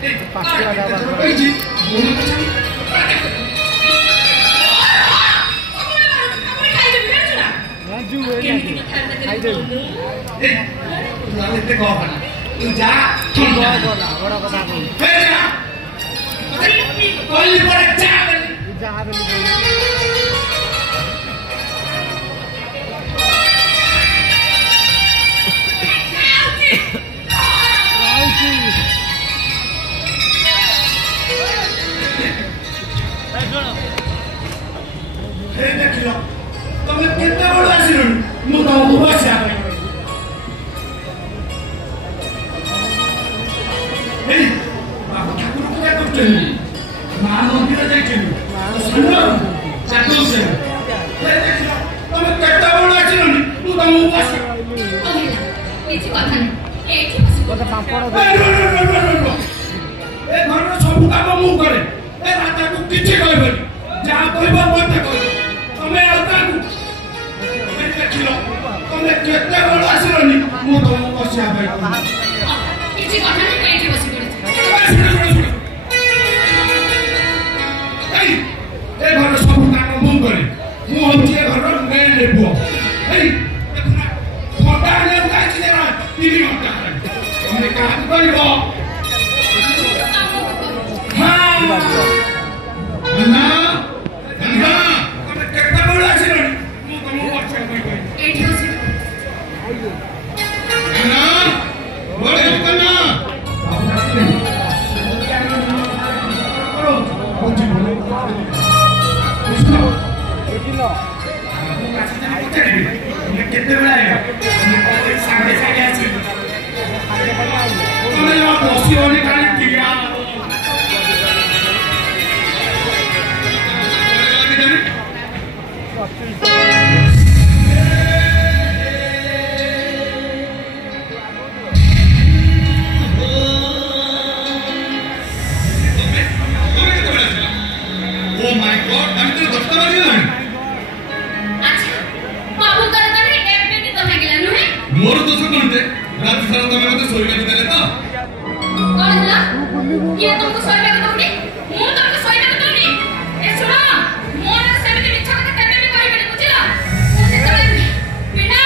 pasta दावा राजू खाइदे एते कह तू जा तू बड़ा कथा कह हे जा कोई बड़ा जा जा बोली हे देखियो तमे केते बड़ आसिरन मु त उपवासिया हे बाबू ठाकुर पूजा करछन मा मंदिर जाइछन सुनो चाकू से हे देखियो तमे केते बड़ आसिरन मु त उपवासिया एची कथा एची बसी कथा पापड़ ए घर सब काम मु करे ए राता को किछि कहबे जा कहबो मत कह तमे आताकू देखिलो तमे केते बड़ आसिरनी मु त उपवासिया भाई एची कथा नहीं एची बसी पड़े ए घर सब काम मु करे मु होची घर में लेबो ए छोटा ने काची देना 3 घंटा तमे काम करबो हां ना ना तमे केते बड़ आसिरनी मु त उपवासिया भाई एची बसी ना बोले कना केते बेला है सागे सागे अछि तमे यो बसी होनी काली किया ओ माय गॉड আমি তো দস্তা বাজি না अच्छा बाबू करे एबे की तमे गेला नहे मोर दोष कोनते रात सारा तमे मते सोइबा देले तो कौन ना ये तुमको सोइबा के दउनी मु तुमको सोइबा के दउनी ए सुनो मोर सेमिति मिछा के केबे भी करिबे बुझिला मुझे तले बिना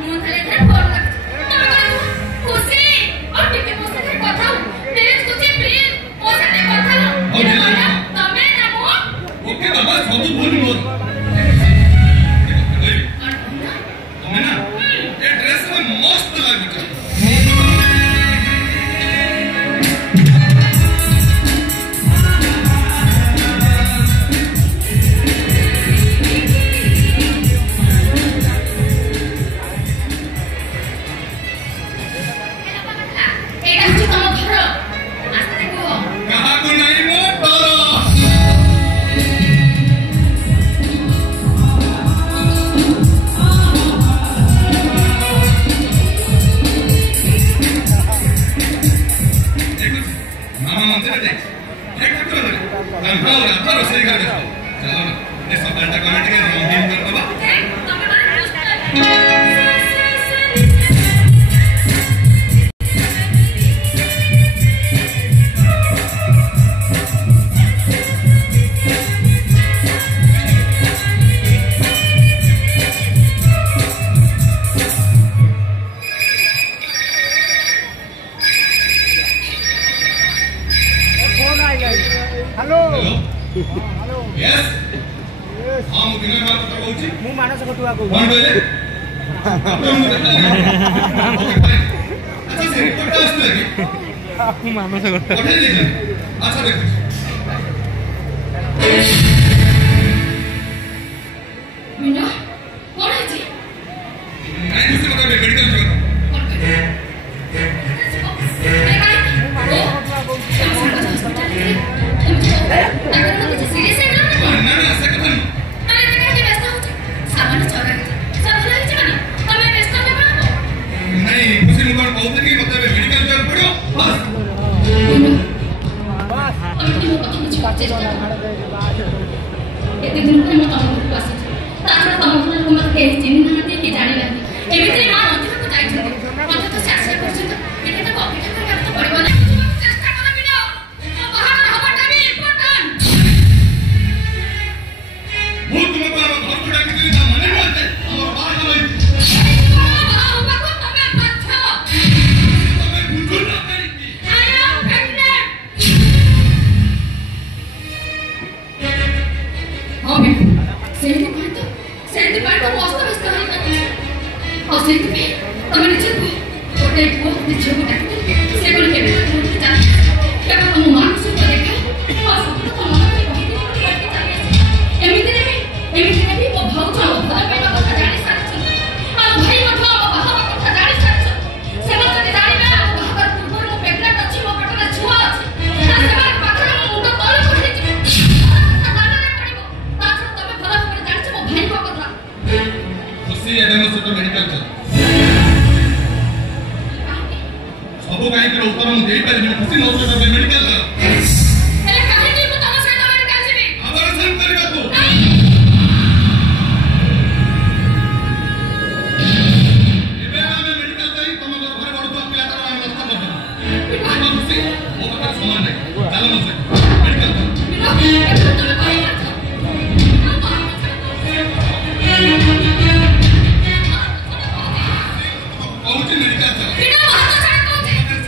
मु धरे धरे फोन कर तमे करे खुशी और टिके मो से কথা प्लीज खुशी प्लीज मो से কথা लो तमे ना मो ओके बाबा सब भूल मोर तमे ना ए ड्रेस में मस्त लागछ एटा हচ্ছে तम घर आस्ते देखो कहा को नहीं मो डरो देखो मामा मंदिर देख देख तो हम हां तारो सही कर चलो ना ये सब घंटा कमेंट के रंगीन कर दबा तमे माने पूछता फोन आइला हेलो हेलो यस हां मु दिने बात तो कहूची मु मानस कटुआ को कौन बोले अच्छा से रिपोर्ट आस्ते लगे मु मानस कटुआ पठे लिखा अच्छा देखो बिना कौन है जी नहीं मुझसे बता मेडिकल जो ना ना ऐसा कथन नहीं खुशी मुबारक बहुत कि मतलब मेडिकल जॉब पड़ो बस एते दिन में तम को आसी तार तम को मत के चिन्ह नाते के जानि ना एमिति मा मंदिर को जाई छथि मते तो शास्त्र करछन एते तो कॉपी कर तो पड़बो ना चेष्टा कर बिना समान है चलो मुझसे मेडिकल कौन सी मेडिकल चलो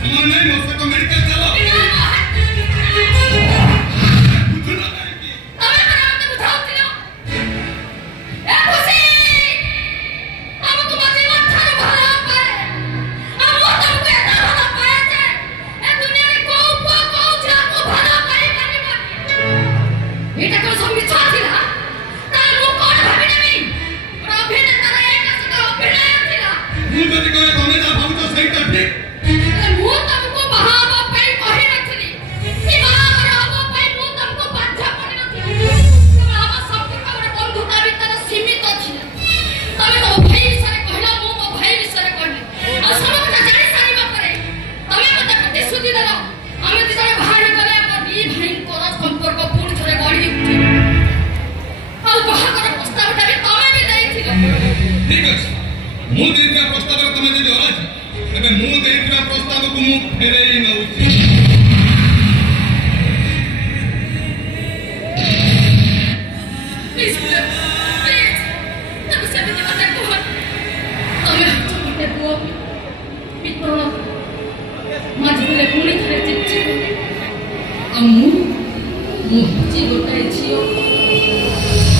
समान नहीं मुझसे तो मेडिकल चलो प्रस्ताव तुम जो अच्छे मुझे प्रस्ताव को मुझे फेरे नौ गोटाए झील